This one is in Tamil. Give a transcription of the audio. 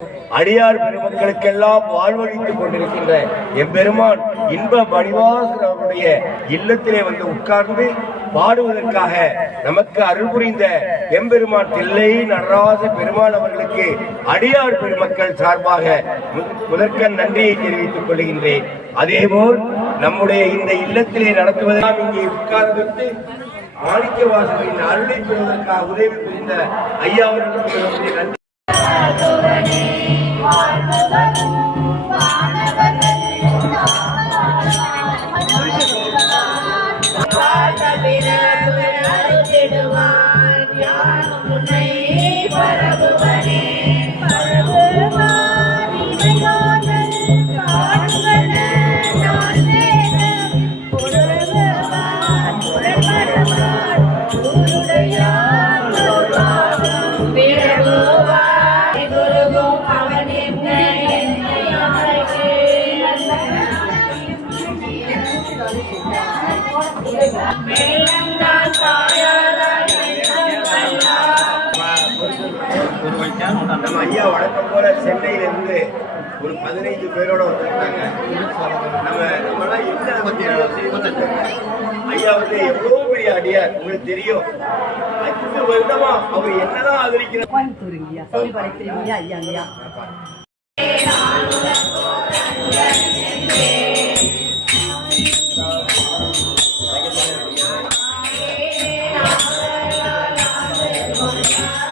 அடியார் பெருமக்களுக்கெல்லாம் வாழ்வழித்துக் கொண்டிருக்கின்ற எம்பெருமான் இன்ப மணிவாசன் அவருடைய இல்லத்திலே வந்து உட்கார்ந்து பாடுவதற்காக நமக்கு அருள் புரிந்த எம்பெருமான் தில்லை நடராஜ பெருமான் அவர்களுக்கு அடியார் பெருமக்கள் சார்பாக முதற்கண் நன்றியை தெரிவித்துக் கொள்கின்றேன். அதேபோல் நம்முடைய இந்த இல்லத்திலே நடத்துவதெல்லாம் இங்கே உட்கார்ந்து மாணிக்க வாசகரின் அருளை பெறுவதற்காக உதவி புரிந்த ஐயா அவர்களுக்கு நன்றி. நம்ம ஐயா வழக்கம் போல சென்னையிலிருந்து ஒரு 15 பேரோட வந்திருக்காங்க. நம்மளாம் ஐயா வந்து எவ்வளவு பெரிய அடியார் உங்களுக்கு தெரியும். 5 வருடமா அவர் என்னதான் ஆதரிக்கிறார்.